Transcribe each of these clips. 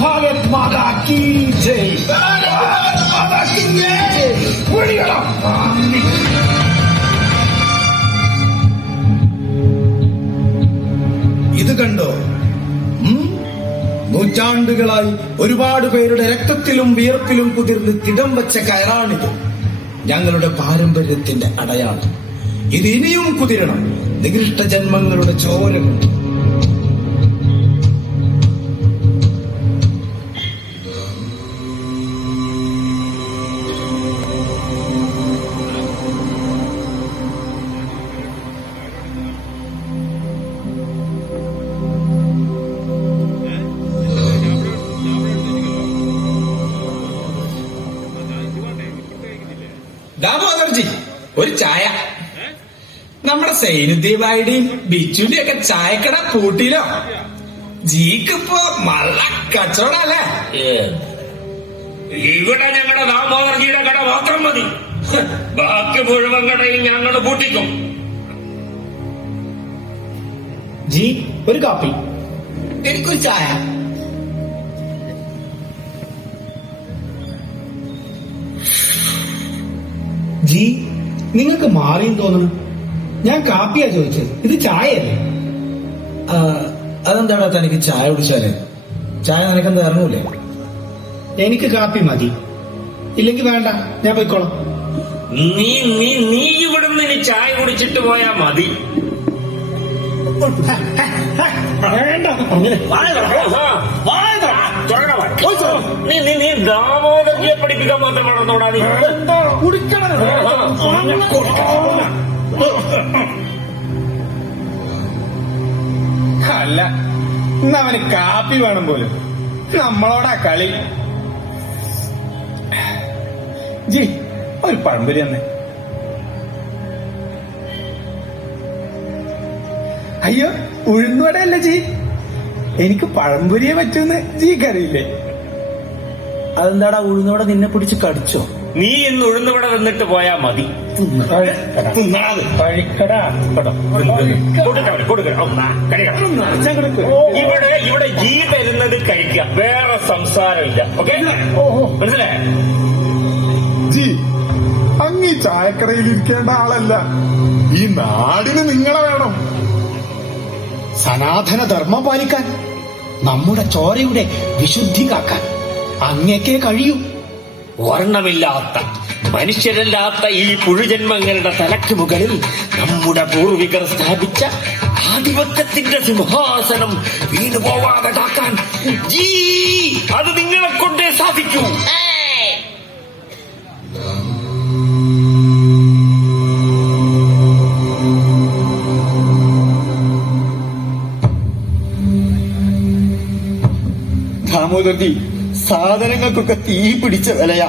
Bharat Mata key ജയ്. ഇത് കണ്ടോ? നൂറ്റാണ്ടുകളായി ഒരുപാട് പേരുടെ രക്തത്തിലും വിയർപ്പിലും കുതിർന്ന് തിടം വെച്ച കയറാണിത്. ഞങ്ങളുടെ പാരമ്പര്യത്തിന്റെ അടയാളം. ഇത് ഇനിയും കുതിരണം. നികൃഷ്ട ജന്മങ്ങളുടെ ചോരകൾ. ദാമോദർജി, ഒരു ചായ. നമ്മുടെ സൈനുദ്ദീപായുടെയും ബിച്ചുവിന്റെ ഒക്കെ ചായക്കട പൂട്ടിയിലോ? ജീക്കിപ്പോ മള്ള കച്ചവടല്ലേ? ഇവിടെ ഞങ്ങളുടെ ദാമോദർജിയുടെ കട മാത്രം മതി. ബാക്കി മുഴുവൻ കടയിൽ ഞങ്ങൾ പൂട്ടിക്കും. ജി, ഒരു കാപ്പി. എനിക്കൊരു ചായ. ജി, നിങ്ങൾക്ക് മാറിയും തോന്നുന്നു. ഞാൻ കാപ്പിയാ ചോദിച്ചത്, ഇത് ചായയല്ലേ? അതെന്താടാ തനിക്ക് ചായ കുടിച്ചാലേ? ചായ നിനക്കെന്താ ഇറങ്ങൂലേ? എനിക്ക് കാപ്പി മതി. ഇല്ലെങ്കിൽ വേണ്ട, ഞാൻ പോയിക്കോളാം. നീ നീ നീ ഇവിടുന്ന് ഇനി ചായ കുടിച്ചിട്ട് പോയാ മതി. നീ ദാമോദർജിയെ പഠിപ്പിക്കാൻ മാത്രം വളർന്നോടാ നീ. അല്ല, ഇന്നവന് കാപ്പി വേണം പോലും. നമ്മളോടാ കളി. ജി, ഒരു പഴംപൊരി തന്നെ. അയ്യോ, ഉഴുന്നുവടയല്ല ജി, എനിക്ക് പഴംപൊരിയെ പറ്റൂന്ന് ജിക്കറിയില്ലേ? അതെന്താടാ ഉഴുന്നോടെ നിന്നെ പിടിച്ച് കടിച്ചോ? നീ ഇന്ന് ഉഴുന്നുവിടെ നിന്നിട്ട് പോയാ മതി. ഇവിടെ ജീ തരുന്നത് കഴിക്കുക, വേറെ സംസാരമില്ല. ഓക്കെ, മനസ്സിലായ? ജി, അങ്ങ് ഈ ചായക്കടയിൽ ഇരിക്കേണ്ട ആളല്ല. ഈ നാടിന് നിങ്ങളെ വേണം. സനാതന ധർമ്മം പാലിക്കാൻ, നമ്മുടെ ചോരയുടെ വിശുദ്ധി കാക്കാൻ അങ്ങേക്കേ കഴിയൂ. വർണ്ണമില്ലാത്ത മനുഷ്യരല്ലാത്ത ഈ പുഴുജന്മങ്ങളുടെ തലയ്ക്ക് മുകളിൽ നമ്മുടെ പൂർവികർ സ്ഥാപിച്ച ആധിപത്യത്തിന്റെ സിംഹാസനം വീണുപോവാതെ കാക്കാൻ അത് നിങ്ങളെ കൊണ്ടേ സാധിക്കൂ. ദാമോദർജി, സാധനങ്ങൾക്കൊക്കെ തീ പിടിച്ച വിലയാ.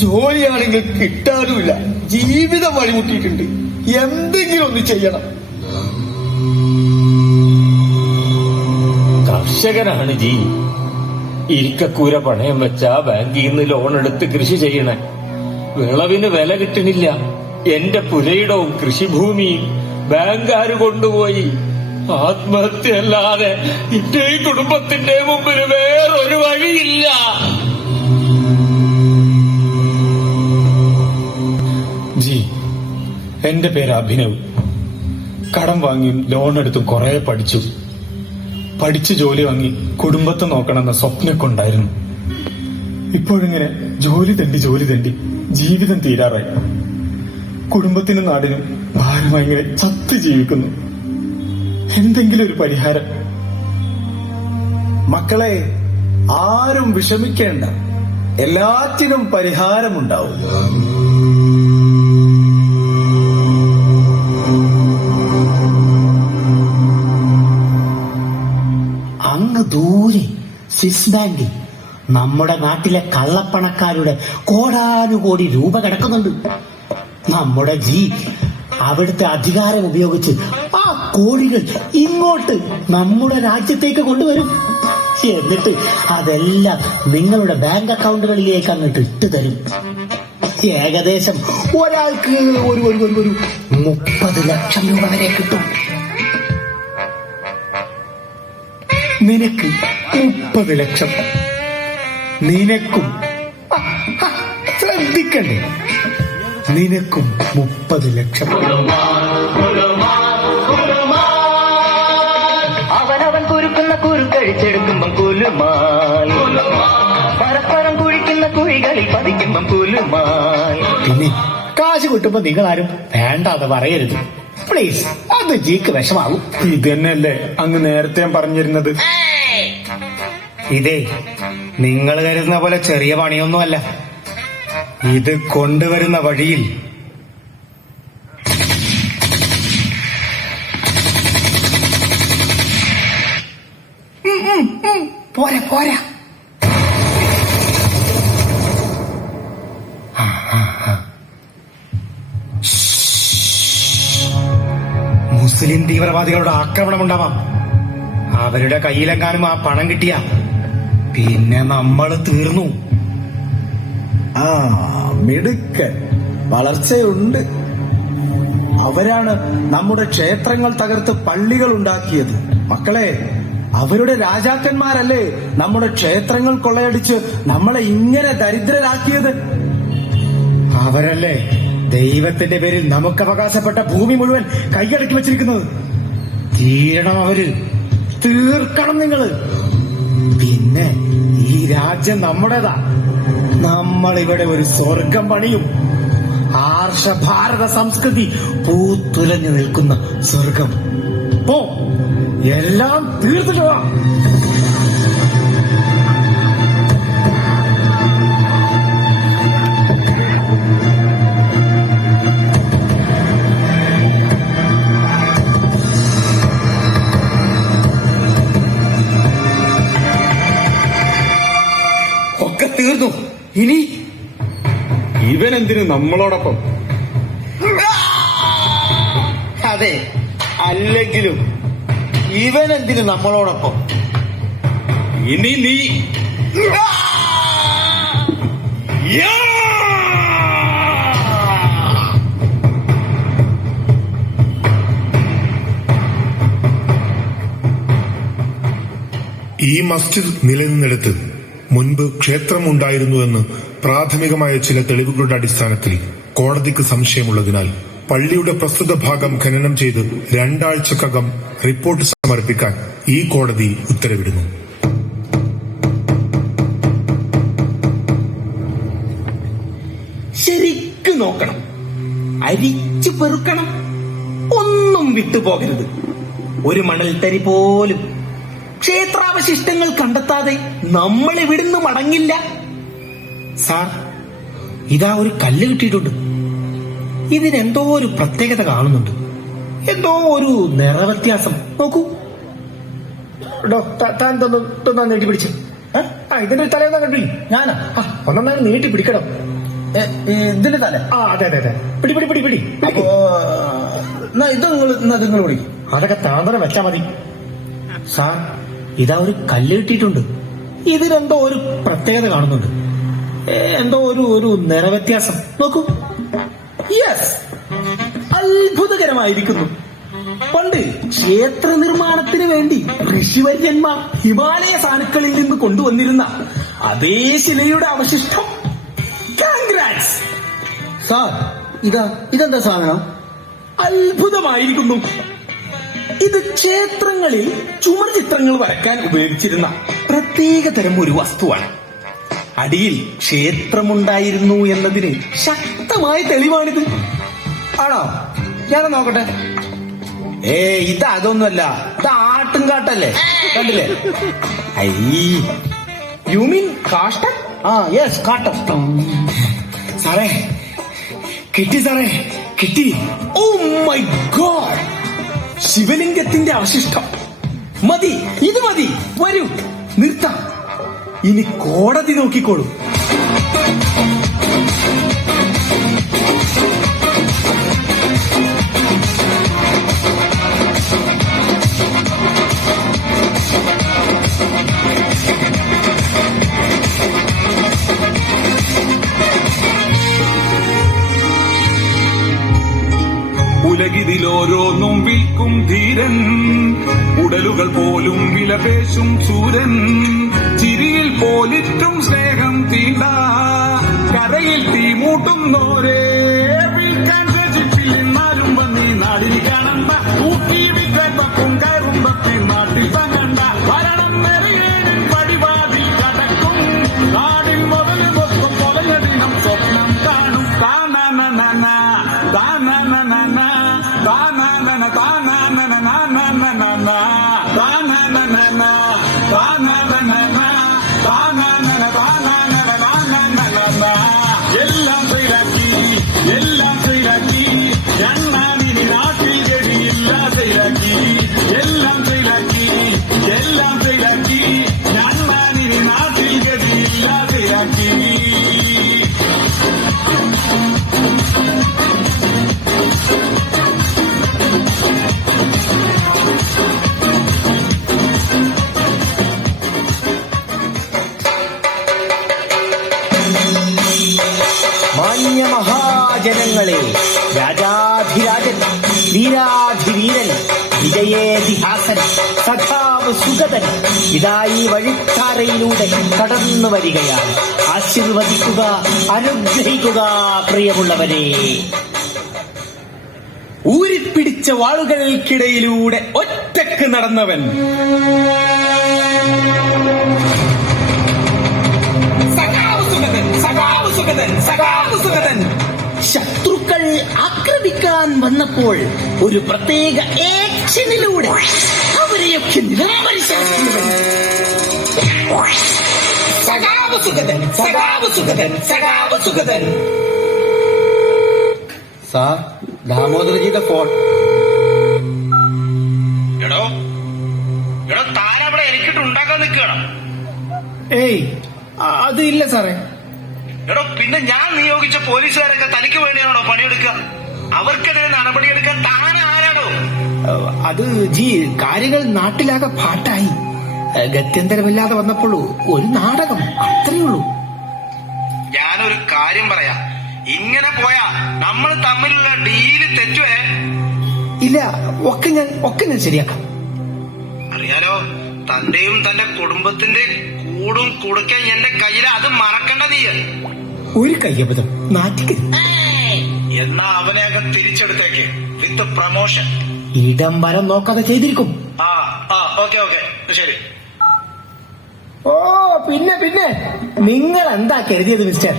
ജോലിയാണെങ്കിൽ കിട്ടാനുമില്ല. ജീവിതം വഴിമുട്ടിയിട്ടുണ്ട്. എന്തെങ്കിലും ഒന്ന് ചെയ്യണം. കർഷകനാണ് ജി. ഇരിക്കക്കൂര പണയം വെച്ചാ ബാങ്കിൽ നിന്ന് ലോൺ എടുത്ത് കൃഷി ചെയ്യണേ. വിളവിന് വില കിട്ടണില്ല. എന്റെ പുരയിടവും കൃഷിഭൂമിയും ബാങ്കാര് കൊണ്ടുപോയി. ആത്മഹത്യയല്ലാതെ എന്റെ ഈ കുടുംബത്തിന്റെ മുമ്പിൽ വേറൊരു വഴിയില്ല. ജി, എന്റെ പേര് അഭിനവ്. കടം വാങ്ങിയും ലോൺ എടുത്തും കുറെ പഠിച്ചു ജോലി വാങ്ങി കുടുംബത്തെ നോക്കണമെന്ന സ്വപ്നമൊക്കെ ഉണ്ടായിരുന്നു. ഇപ്പോഴിങ്ങനെ ജോലി തണ്ടി ജീവിതം തീരാറായി. കുടുംബത്തിനും നാടിനും ഭാരമായി ഇങ്ങനെ ചത്ത് ജീവിക്കുന്നു. എന്തെങ്കിലും ഒരു പരിഹാരം. മക്കളെ, ആരും വിഷമിക്കേണ്ട. എല്ലാറ്റിനും പരിഹാരമുണ്ടാവും. അങ്ങ് ദൂരെ സ്വിസ് ബാങ്കിൽ നമ്മുടെ നാട്ടിലെ കള്ളപ്പണക്കാരുടെ കോടാനുകോടി രൂപ കിടക്കുന്നുണ്ട്. നമ്മുടെ ജി അവിടുത്തെ അധികാരം ഉപയോഗിച്ച് ആ കോടികൾ ഇങ്ങോട്ട് നമ്മുടെ രാജ്യത്തേക്ക് കൊണ്ടുവരും. എന്നിട്ട് അതെല്ലാം നിങ്ങളുടെ ബാങ്ക് അക്കൗണ്ടുകളിലേക്ക് അങ്ങോട്ട് ഇട്ട് തരും. ഏകദേശം ഒരാൾക്ക് ഒരു 30 ലക്ഷം രൂപ വരെ കിട്ടും. നിനക്ക് 30 ലക്ഷം, നിനക്കും ശ്രദ്ധിക്കണ്ടേ, നിനക്കും 30 ലക്ഷം. അവനവൻ കുരുക്കുന്ന കുരുക്കഴിച്ചെടുക്കുമ്പം കുലുമാൽ, പരസ്പരം കുഴിക്കുന്ന കുഴികളിൽ പതിക്കുമ്പം കുലുമാൽ. പിന്നെ കാശ് കിട്ടുമ്പോ നിങ്ങളാരും വേണ്ടാതെ പറയരുത് പ്ലീസ്, അത് ജീക്ക് വിഷമാവും. ഇതന്നെയല്ലേ അങ്ങ് നേരത്തെ ഞാൻ പറഞ്ഞിരുന്നത്. ഇതേ നിങ്ങൾ കരുതുന്ന പോലെ ചെറിയ പണിയൊന്നുമല്ല. ഇത് കൊണ്ടുവരുന്ന വഴിയിൽ പോരാ പോരാ, മുസ്ലിം തീവ്രവാദികളുടെ ആക്രമണം ഉണ്ടാവാം. അവരുടെ കയ്യിലെങ്ങാനും ആ പണം കിട്ടിയ പിന്നെ നമ്മൾ തീർന്നു. ആ മിടുക്കൻ, വളർച്ചയുണ്ട്. അവരാണ് നമ്മുടെ ക്ഷേത്രങ്ങൾ തകർത്ത് പള്ളികൾ ഉണ്ടാക്കിയത്. മക്കളെ, അവരുടെ രാജാക്കന്മാരല്ലേ നമ്മുടെ ക്ഷേത്രങ്ങൾ കൊള്ളയടിച്ച് നമ്മളെ ഇങ്ങനെ ദരിദ്രരാക്കിയത്. അവരല്ലേ ദൈവത്തിന്റെ പേരിൽ നമുക്ക് അവകാശപ്പെട്ട ഭൂമി മുഴുവൻ കൈയടക്കി വെച്ചിരിക്കുന്നത്. തീരണം അവര്, തീർക്കണം നിങ്ങള്. പിന്നെ ഈ രാജ്യം നമ്മുടേതാ. നമ്മളിവിടെ ഒരു സ്വർഗം പണിയും. ആർഷ ഭാരത സംസ്കൃതി പൂത്തുലഞ്ഞു നിൽക്കുന്ന സ്വർഗം. പോ, എല്ലാം തീർത്തിട്ട് വാ. ഒക്കെ തീർന്നു. ഇനി ഇവനെന്തിന് നമ്മളോടൊപ്പം? അതെ, അല്ലെങ്കിലും ഇവനെന്തിന് നമ്മളോടൊപ്പം? ഇനി നീ ഈ മസ്ജിദ് നിലനിന്നിടത്ത് മുൻപ് ക്ഷേത്രമുണ്ടായിരുന്നുവെന്ന് പ്രാഥമികമായ ചില തെളിവുകളുടെ അടിസ്ഥാനത്തിൽ കോടതിക്ക് സംശയമുള്ളതിനാൽ പള്ളിയുടെ പ്രസ്തുത ഭാഗം ഖനനം ചെയ്ത് 2 ആഴ്ചക്കകം റിപ്പോർട്ട് സമർപ്പിക്കാൻ ഈ കോടതി ഉത്തരവിടുന്നു. ശരിക്കും നോക്കണം, അരിച്ചു പെറുക്കണം, ഒന്നും വിട്ടുപോകരുത്. ഒരു മണൽത്തരി പോലും. ക്ഷേത്രാവശിഷ്ടങ്ങൾ കണ്ടെത്താതെ നമ്മൾ ഇവിടുന്ന് മടങ്ങില്ല. സാർ, ഇതാ ഒരു കല്ല് കിട്ടിയിട്ടുണ്ട്. ഇതിനെന്തോ ഒരു പ്രത്യേകത കാണുന്നുണ്ട്. എന്തോ ഒരു നിറവ്യത്യാസം. നോക്കൂ. താൻ തൊന്നാ നീട്ടി പിടിച്ച്. ഇതിന്റെ തലയൊന്നാ കണ്ടു. ഞാനാ ഒന്നാ നീട്ടി പിടിക്കണം. ഇതിന്റെ തല. അതെ അതെ അതെ, പിടി പിടി പിടി പിടി. നിങ്ങൾ പിടി. അതൊക്കെ താന്തരം വെച്ചാ മതി. സാർ, ഇതാ ഒരു കല്ല് കിട്ടിയിട്ടുണ്ട്. ഇതിനെന്തോ ഒരു പ്രത്യേകത കാണുന്നുണ്ട്. എന്തോ ഒരു നിറവ്യത്യാസം. നോക്കൂ. യെസ്, അത്ഭുതകരമായിരിക്കുന്നു. പണ്ട് ക്ഷേത്ര നിർമ്മാണത്തിന് വേണ്ടി ഋഷിവര്യന്മാർ ഹിമാലയ സാനുക്കളിൽ നിന്ന് കൊണ്ടുവന്നിരുന്ന അതേ ശിലയുടെ അവശിഷ്ടം. കൺഗ്രാറ്റ്സ് സാർ, ഇതെന്താ സാധനം? അത്ഭുതമായിരിക്കുന്നു. ഇത് ക്ഷേത്രങ്ങളിൽ ചുമർ ചിത്രങ്ങൾ വരയ്ക്കാൻ ഉപയോഗിച്ചിരുന്ന പ്രത്യേക തരം ഒരു വസ്തുവാണ്. അടിയിൽ ക്ഷേത്രമുണ്ടായിരുന്നു എന്നതിന് ശക്തമായ തെളിവാണിത്. ആണോ? ഞാനൊന്ന് നോക്കട്ടെ. ഇത് അതൊന്നുമല്ല, ഇത് ആട്ടുംകാട്ടല്ലേ? കണ്ടില്ലേ? യു മീൻ കാഷ്ടം? യെസ്, കാട്ടം. സാറേ, കിട്ടി സാറേ, കിട്ടി. ഓ മൈ ഗോഡ്, ശിവലിംഗത്തിന്റെ അവശിഷ്ടം. മതി, ഇത് മതി. വരൂ, നിർത്താം. ഇനി കോടതി നോക്കിക്കോളൂ. ഉലകിതിലോരോന്നും വിൽക്കും ധീരൻ, ഉടലുകൾ പോലും വിലപേശും സൂരൻ, ചിരിയിൽ പോലിറ്റും സ്നേഹം തീണ്ട, കരയിൽ തീമൂട്ടുന്നോരേ വിൽക്കാൻ രചിച്ചില്ലെന്നാലും വന്നീ നാടിൽ കാണണ്ട, ഊട്ടി വിൽക്കത്തും കയറുമ്പത്തി നാട്ടിൽ തങ്ങണ്ട, ഭരണം നിറയേനിൻ പടിവാതിൽ കടക്കും, നാടിൻ മുതല് മൊത്തം പൊതഞ്ഞ ദിനം സ്വപ്നം കാണും. താനനനന താനനനന താനനന താനനന താനനന താനനന താനനന താനനന എല്ലാം ശരിയാക്കി, എല്ലാം ശരിയാക്കി, ഞണ്ണാനിനി നാട്ടിൽ ഗതിയില്ല ശരിയാക്കി, എല്ലാം ശരിയാക്കി, എല്ലാം ശരിയാക്കി, ഞണ്ണാനിനി നാട്ടിൽ ഗതിയില്ല ശരിയാക്കി. മാന്യ മഹാജനങ്ങളെ, രാജാധിരാജൻ, വീരാധിവീരൻ, വിജയേതിഹാസൻ, സഖാവ് സുഗതൻ ഇതാ ഈ വഴിക്കാരയിലൂടെ കടന്നു വരികയാണ്. ആശീർവദിക്കുക, അനുഗ്രഹിക്കുക പ്രിയമുള്ളവരെ. ഊരിപ്പിടിച്ച വാളുകൾക്കിടയിലൂടെ ഒറ്റക്ക് നടന്നവൻ, ശത്രുക്കൾ ആക്രമിക്കാൻ വന്നപ്പോൾ ഒരു പ്രത്യേക ആക്ഷനിലൂടെ അവരെയൊക്കെ നിലംപരിശാക്കിയവൻ, സഖാവ് സുഗതൻ, സഖാവ് സുഗതൻ, സഖാവ് സുഗതൻ. Sir, ദാമോദരജിയുടെ phone. എടോ എടോ താനവിടെ എനിക്കിട്ട് ഉണ്ടാക്കാൻ നിൽക്കണം. ഏയ് അത് ഇല്ല സാറേ. എടോ പിന്നെ ഞാൻ നിയോഗിച്ച പോലീസുകാരൊക്കെ തനിക്ക് വേണ്ടിയാണോ പണിയെടുക്കുക? അവർക്കെതിരെ നടപടിയെടുക്കാൻ താൻ ആരാണോ? അത് കാര്യങ്ങൾ നാട്ടിലാകെ പാട്ടായി. ഗത്യന്തരമില്ലാതെ വന്നപ്പോൾ ഒരു നാടകം, അത്രയേ ഉള്ളൂ. ഞാനൊരു കാര്യം പറയാം, ഇങ്ങനെ പോയാ നമ്മൾ തമ്മിലുള്ള ഡീല് തെറ്റുവേ. ഇല്ല, ഒക്കെ ഞാൻ ശരിയാക്കാം. അറിയാലോ, തന്റെയും തന്റെ കുടുംബത്തിന്റെ കൂടും കുടുക്കാൻ എന്റെ കയ്യില്, അത് മറക്കണ്ട നീ. ഒരു കയ്യബദ്ധം നാറ്റിക്കരുത്. എന്നാ അവനെയൊക്കെ തിരിച്ചെടുത്തേക്ക് വിത്ത് പ്രമോഷൻ. ഇടം വരം നോക്കാതെ ചെയ്തിരിക്കും. ഓക്കെ ശരി. ഓ പിന്നെ നിങ്ങൾ എന്താ കരുതിയത് മിസ്റ്റർ?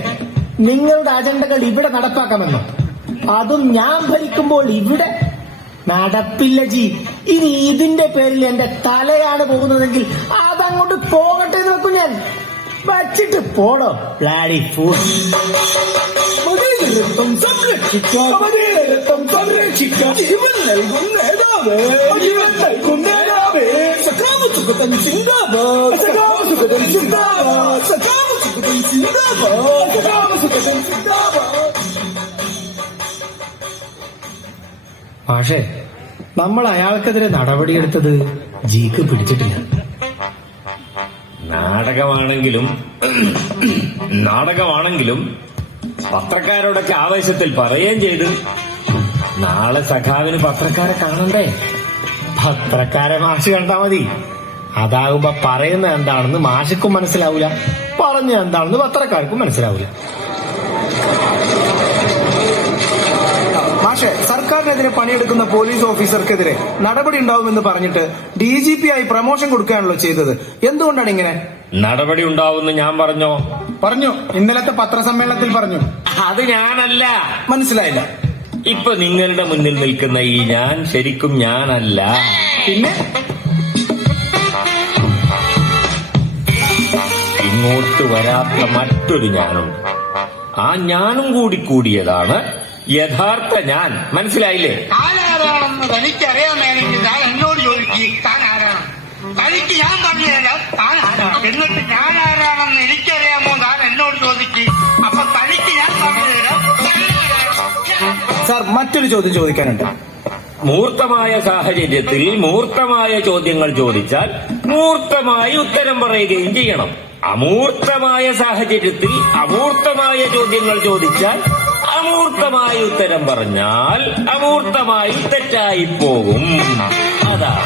നിങ്ങളുടെ അജണ്ടകൾ ഇവിടെ നടപ്പാക്കാമെന്നോ? അതും ഞാൻ ഭരിക്കുമ്പോൾ ഇവിടെ നടപ്പില്ല ജി. ഇനി ഇതിന്റെ പേരിൽ എന്റെ തലയാണ് പോകുന്നതെങ്കിൽ അതങ്ങോട്ട് പോകട്ടെ എന്ന് വെക്കും ഞാൻ. വച്ചിട്ട് പോടോ ബ്ലാഡി ഫൂൾ. സംരക്ഷിക്കാൻ ജീവൻ നൽകും നേതാവ്, ജീവൻ നൽകും നേതാവേ, സഖാവ് സുഗതൻ സിന്ദാബാദ്, സഖാവ് സുഗതൻ സിന്ദാബാദ്, സഖാവ് സുഗതൻ സിന്ദാബാദ്, സഖാവ് സുഗതൻ സിന്ദാബാദ്. പക്ഷേ നമ്മൾ അയാൾക്കെതിരെ നടപടിയെടുത്തത് ജിക്ക് പിടിച്ചിട്ടില്ല. നാടകമാണെങ്കിലും പത്രക്കാരോടൊക്കെ ആവേശത്തിൽ പറയുകയും ചെയ്ത്, നാളെ സഖാവിന് പത്രക്കാരെ കാണണ്ടേ? പത്രക്കാരെ മാഷ് കണ്ടാ മതി. അതാകുമ്പോ പറയുന്നത് എന്താണെന്ന് മാഷിക്കും മനസ്സിലാവൂല, പറഞ്ഞ എന്താണെന്ന് പത്രക്കാർക്കും മനസ്സിലാവൂല. മാഷെ, സർക്കാരിനെതിരെ പണിയെടുക്കുന്ന പോലീസ് ഓഫീസർക്കെതിരെ നടപടി ഉണ്ടാവുമെന്ന് പറഞ്ഞിട്ട് DGP ആയി പ്രമോഷൻ കൊടുക്കുകയാണല്ലോ ചെയ്തത്. എന്തുകൊണ്ടാണ് ഇങ്ങനെ? നടപടി ഉണ്ടാവുമെന്ന് ഞാൻ പറഞ്ഞു. ഇന്നലത്തെ പത്രസമ്മേളനത്തിൽ പറഞ്ഞു. അത് ഞാനല്ല. മനസ്സിലായില്ല. ഇപ്പൊ നിങ്ങളുടെ മുന്നിൽ നിൽക്കുന്ന ഈ ഞാൻ ശരിക്കും ഞാനല്ല. പിന്നെ ഇങ്ങോട്ട് വരാത്ത മറ്റൊരു ഞാനുണ്ട്. ആ ഞാനും കൂടി കൂടിയതാണ് യഥാർത്ഥ ഞാൻ. മനസ്സിലായില്ലേ? താനാരാണെന്ന് തനിക്കറിയാമെങ്കിൽ ഞാൻ എന്നോട് ചോദിക്കും, താൻ ആരാണ്? തനിക്ക് ഞാൻ പറഞ്ഞു തരാം താൻ ആരാണ്. എന്നിട്ട് ഞാൻ ആരാണെന്ന് എനിക്കറിയാമോ താൻ എന്നോട് ചോദിക്കും. അപ്പൊ തനിക്ക് ഞാൻ പറഞ്ഞു തരാം താൻ ആരാണ്. സാർ, മറ്റൊരു ചോദ്യം ചോദിക്കാനുണ്ട്. മൂർത്തമായ സാഹചര്യത്തിൽ മൂർത്തമായ ചോദ്യങ്ങൾ ചോദിച്ചാൽ മൂർത്തമായി ഉത്തരം പറയുകയും ചെയ്യണം. അമൂർത്തമായ സാഹചര്യത്തിൽ അമൂർത്തമായ ചോദ്യങ്ങൾ ചോദിച്ചാൽ അമൂർത്തമായ ഉത്തരം പറഞ്ഞാൽ അമൂർത്തമായി തെറ്റായി പോകും. അതാണ്.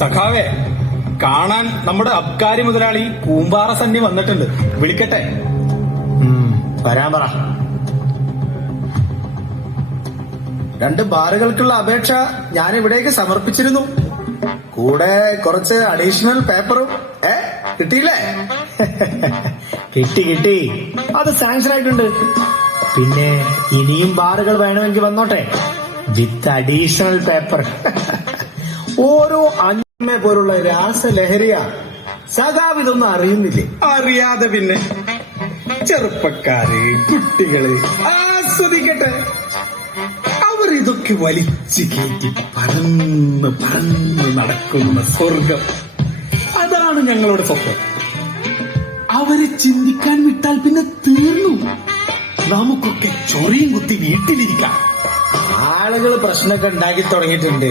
സഖാവേ, കാണാൻ നമ്മുടെ അബ്കാരി മുതലാളി കൂമ്പാറ സണ്ണി വന്നിട്ടുണ്ട്. വിളിക്കട്ടെ? വരാൻ പറ. 2 ബാറുകൾക്കുള്ള അപേക്ഷ ഞാൻ ഇവിടേക്ക് സമർപ്പിച്ചിരുന്നു. കൂടെ കുറച്ച് അഡീഷണൽ പേപ്പറും കിട്ടിയില്ലേ? കിട്ടി. അത് സാങ്ഷൻ ആയിട്ടുണ്ട്. പിന്നെ ഇനിയും ബാറുകൾ വേണമെങ്കിൽ വന്നോട്ടെ, വിത്ത് അഡീഷണൽ പേപ്പർ. ഓരോ അന്യമെ പോലുള്ള രാസലഹരിയാ. സഖാവ് ഇതൊന്നും അറിയുന്നില്ലേ? അറിയാതെ പിന്നെ. ചെറുപ്പക്കാര്, കുട്ടികള് ആസ്വദിക്കട്ടെ. അവർ ഇതൊക്കെ വലിച്ചു കയറ്റി പറന്ന് നടക്കുന്ന സ്വർഗം. അതാണ് ഞങ്ങളുടെ സ്വപ്നം. അവരെ ചിന്തിക്കാൻ വിട്ടാൽ പിന്നെ തീർന്നു. നമുക്കൊക്കെ ചൊറിയും കുത്തി വീട്ടിലിരിക്കാം. ആളുകൾ പ്രശ്നമൊക്കെ ഉണ്ടാക്കി തുടങ്ങിയിട്ടുണ്ട്.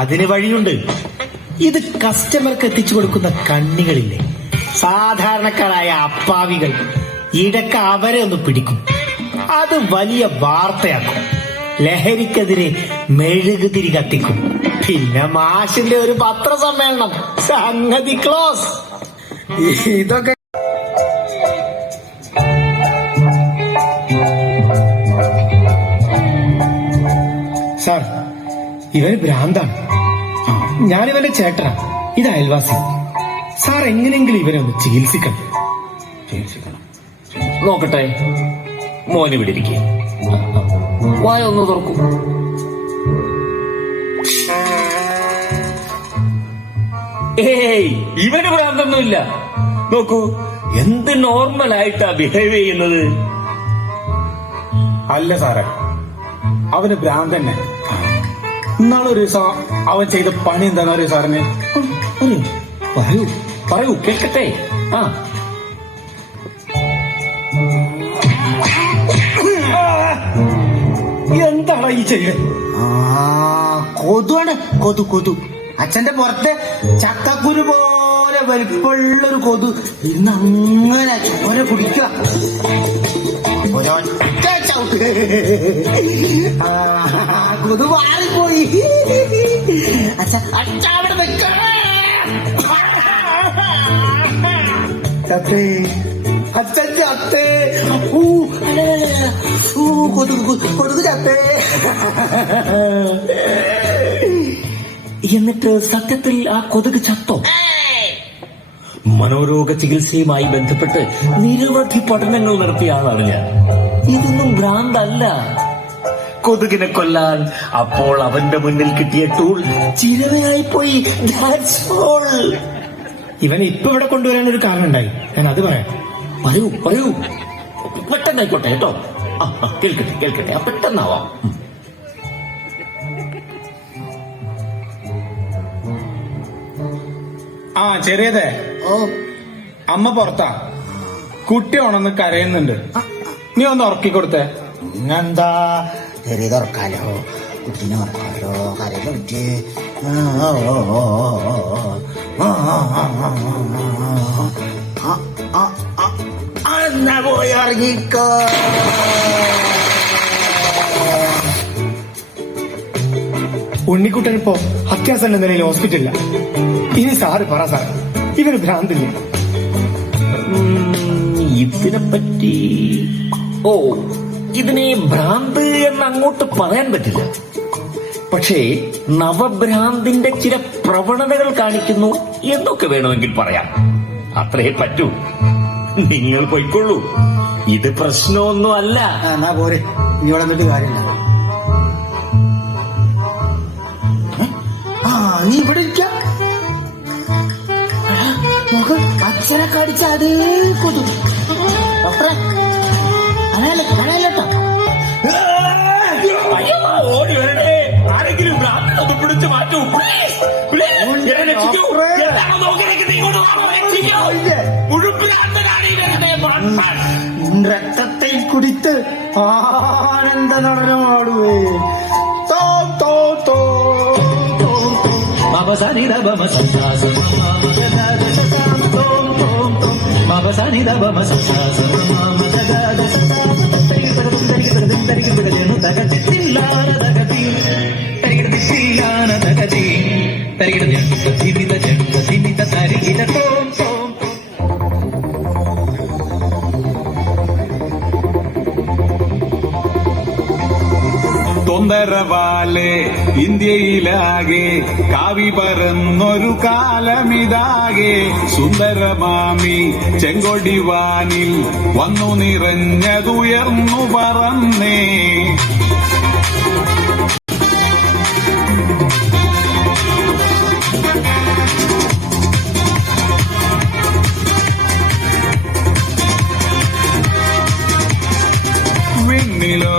അതിന് വഴിയുണ്ട്. ഇത് കസ്റ്റമർക്ക് എത്തിച്ചു കൊടുക്കുന്ന കണ്ണികളില്ലേ, സാധാരണക്കാരായ അപ്പാവികൾ, ഇടയ്ക്ക് അവരെ ഒന്ന് പിടിക്കും. അത് വലിയ വാർത്തയാക്കും. ലഹരിക്കെതിരെ മെഴുകുതിരി കത്തിക്കും. പിന്നെ മാഷിന്റെ ഒരു പത്രസമ്മേളനം, സംഗതി ക്ലോസ്. ഇതൊക്കെ സാർ, ഇവന് ഭ്രാന്താണ്. ഞാനിവന്റെ ചേട്ടനാ, ഇത് അയൽവാസി. സാർ എങ്ങനെയെങ്കിലും ഇവനെ ഒന്ന് ചികിത്സിക്കണം. നോക്കട്ടെ, മോന് വിടിരിക്കുക. വായ ഒന്ന് തുറക്കും. ഏയ്, ഇവന് ഭ്രാന്തൊന്നുമില്ല. നോക്കൂ, എന്ത് നോർമലായിട്ടാ ബിഹേവ് ചെയ്യുന്നത്. അല്ല സാറേ, അവന് ഭ്രാന്ത് തന്നെ. ഇന്നാളൊരു ദിവസം അവൻ ചെയ്ത പണി എന്താണെന്ന് അറിയോ സാറിന്? പറയൂ കേൾക്കട്ടെ. എന്താണ് ഈ ചെയ്യുന്നത്? കൊതുവാണ്. കൊതു അച്ഛന്റെ പുറത്തെ ചക്കക്കുരു പോലെ വലിപ്പമുള്ളൊരു കൊതു ഇന്ന് അങ്ങനെ ചോര കുടിക്കുക. ഒരൊറ്റ ചവിട്ട് കൊതു മാറിപ്പോയി. അച്ഛ അവിടെ നിൽക്കണേ. അച്ഛൻ ചത്തേ. കൊതുക് ചത്തേ. എന്നിട്ട് സത്യത്തിൽ ആ കൊതുക് ചത്തോ? മനോരോഗ ചികിത്സയുമായി ബന്ധപ്പെട്ട് നിരവധി പഠനങ്ങൾ നടത്തിയ ആളാണ് ഞാൻ. ഇതൊന്നും ഭ്രാന്തല്ല. കൊതുകിനെ കൊല്ലാൻ അപ്പോൾ അവന്റെ മുന്നിൽ കിട്ടിയ ടൂൾ ചിരവയായി പോയി. ഇവൻ ഇപ്പൊ ഇവിടെ കൊണ്ടുവരാൻ ഒരു കാരണം ഉണ്ടായി. ഞാൻ അത് പറയാം. പറയൂ. പെട്ടെന്നായിക്കോട്ടെ കേട്ടോ. കേൾക്കട്ടെ. പെട്ടെന്നാവാം. ചെറിയതേ, അമ്മ പുറത്താ. കുട്ടി ഉണന്ന് കരയുന്നുണ്ട്. നീ ഒന്ന് ഉറക്കി കൊടുത്തേ. പിന്നെന്താ, ചെറിയ തുറക്കാലോ, കുട്ടീനെ ഉറക്കാലോ. കരയിലെ കുട്ടി എന്നാ പോയി ഇറങ്ങിക്കോ. ഉണ്ണിക്കുട്ടൻ ഇപ്പോ അത്യാസന്ന നിലയിൽ ഹോസ്പിറ്റലില്ല. ഇനി സാറ് പറ സാർ, ഇവന് ഭ്രാന്തില്ല. ഇതിനെപ്പറ്റി ഇതിനെ ഭ്രാന്ത് എന്ന് അങ്ങോട്ട് പറയാൻ പറ്റില്ല. പക്ഷേ നവഭ്രാന്തിന്റെ ചില പ്രവണതകൾ കാണിക്കുന്നു എന്നൊക്കെ വേണമെങ്കിൽ പറയാം. അത്രേ പറ്റൂ. നിങ്ങൾ പോയിക്കൊള്ളൂ. ഇത് പ്രശ്നമൊന്നും അല്ല. എന്നാ പോരെ, ഇനി ഇവിടെ നിന്നിട്ട് കാര്യമില്ല. നീ ഇവിടെ ഇരിക്കാം. നമുക്ക് അച്ഛനെ കടിച്ച അതേ കൊതു. ഡോക്ടറെ കാണാനല്ലോ. ഓടി വരണേ. ആരെങ്കിലും ഭ്രാന്ത് പിടിച്ചു മാറ്റൂ. രക്തത്തെ കുടിത്ത് ആനന്ദ നടനമാടുവേ. ബാബു മവസാനി ദബമ സസാസ മവസാനി ദബമ സസാസ തകച്ചില്ലാന തകതി തരികിടത്തില്ലാന തകതി തരികിട ജീവിത ജന്മ ജീവിത തരികിട തോം തോം തൊന്തരവാലെ ഇന്ത്യയിലാകെ കാവി പരന്നൊരു കാലമിതാകെ സുന്ദരമാമി ചെങ്കൊടിവാനിൽ വന്നു നിറഞ്ഞതുയർന്നു പറന്നേ വിണ്ണിലോ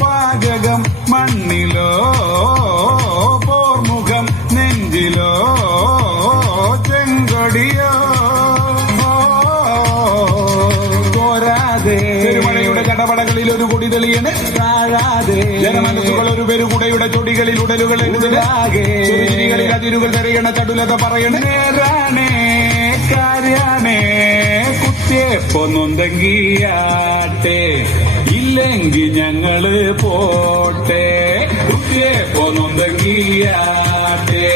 പാചകം മണ്ണിലോ പോർമുഖം നെഞ്ചിലോ ചെങ്കൊടിയോ തോരാതെ പെരുമഴയുടെ കടപടകളിൽ ഒരു കൊടി തെളിയണ് താഴാതെ ജനമനസ്സുകൾ ഒരു പെരുകുടയുടെ ചൊടികളിൽ ഉടലുകൾ എഴുതലാകെ ചെറുചിരികളിൽ അതിരുകൾ തെരയണ ചടുലത പറയണ നേരാണേ കാര്യാണേ കുത്തിയപ്പൊന്നൊന്തെങ്കിയാട്ടെ ഇല്ലെങ്കി ഞങ്ങള് പോട്ടെ കുത്തിയപ്പൊന്നൊന്തെങ്കിയാട്ടെ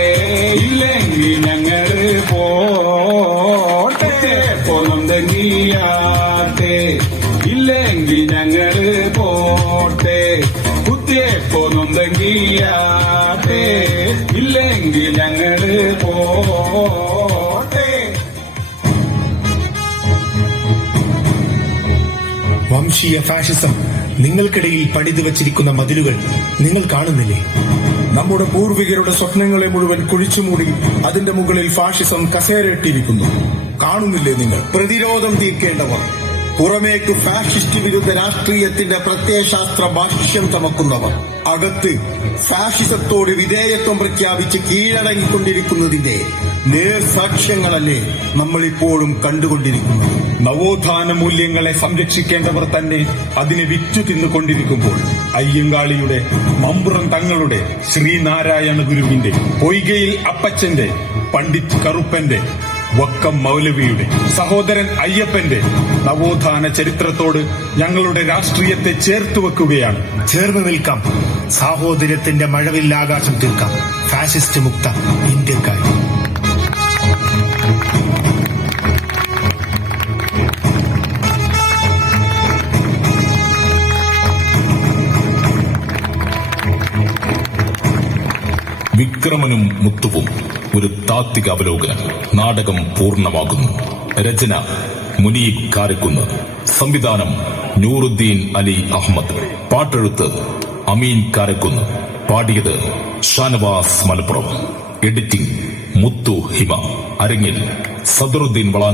ഇല്ലെങ്കി ഞങ്ങള് പോട്ടെ പൊന്നൊന്തെങ്കിയാട്ടെ ഇല്ലെങ്കി ഞങ്ങള് പോട്ടെ കുത്തിയപ്പൊന്നൊന്തെങ്കിയാട്ടെ ഇല്ലെങ്കി ഞങ്ങള് പോട്ടെ. വംശീയ ഫാഷിസം നിങ്ങൾക്കിടയിൽ പണിതു വച്ചിരിക്കുന്ന മതിലുകൾ നിങ്ങൾ കാണുന്നില്ലേ? നമ്മുടെ പൂർവികരുടെ സ്വപ്നങ്ങളെ മുഴുവൻ കുഴിച്ചുമൂടി അതിന്റെ മുകളിൽ ഫാഷിസം കസേരയിട്ടിരിക്കുന്നു. കാണുന്നില്ലേ നിങ്ങൾ? പ്രതിരോധം തീർക്കേണ്ടവർ, പുറമേക്ക് ഫാഷിസ്റ്റ് വിരുദ്ധ രാഷ്ട്രീയത്തിന്റെ പ്രത്യയശാസ്ത്ര ഭാഷ്യം ചമക്കുന്നവർ, അകത്ത് ഫാഷിസത്തോട് വിധേയത്വം പ്രഖ്യാപിച്ച് കീഴടങ്ങിക്കൊണ്ടിരിക്കുന്നതിന്റെ നേർസാക്ഷ്യങ്ങളല്ലേ നമ്മളിപ്പോഴും കണ്ടുകൊണ്ടിരിക്കുന്നത്. നവോത്ഥാന മൂല്യങ്ങളെ സംരക്ഷിക്കേണ്ടവർ തന്നെ അതിനെ വിറ്റു തിന്നുകൊണ്ടിരിക്കുമ്പോൾ അയ്യങ്കാളിയുടെ, മമ്പുറം തങ്ങളുടെ, ശ്രീനാരായണ ഗുരുവിന്റെ, പൊയ്കയിൽ അപ്പച്ചന്റെ, പണ്ഡിറ്റ് കറുപ്പന്റെ, വക്കം മൗലവിയുടെ, സഹോദരൻ അയ്യപ്പന്റെ നവോത്ഥാന ചരിത്രത്തോട് ഞങ്ങളുടെ രാഷ്ട്രീയത്തെ ചേർത്ത് വെക്കുകയാണ്. ചേർന്ന് നിൽക്കാം, സാഹോദര്യത്തിന്റെ മഴവില്ലാകാശം തീർക്കാം. ഫാഷിസ്റ്റ് മുക്ത ഇന്ത്യക്കാർ. വിക്രമനും മുത്തുവും ഒരു താത്വിക അവലോകനം. നാടകം പൂർണ്ണമാകുന്നു. രചന മുനീബ് കാരക്കുന്ന്. സംവിധാനം നൂറുദ്ദീൻ അലി അഹമ്മദ്. പാട്ടെഴുത്ത് അമീൻ കാരക്കുന്ന്. പാടിയത് ഷാനവാസ് മലപ്പുറം. എഡിറ്റിംഗ് മുത്തു ഹിമ. അരങ്ങിൽ സദറുദ്ദീൻ വളാൻ.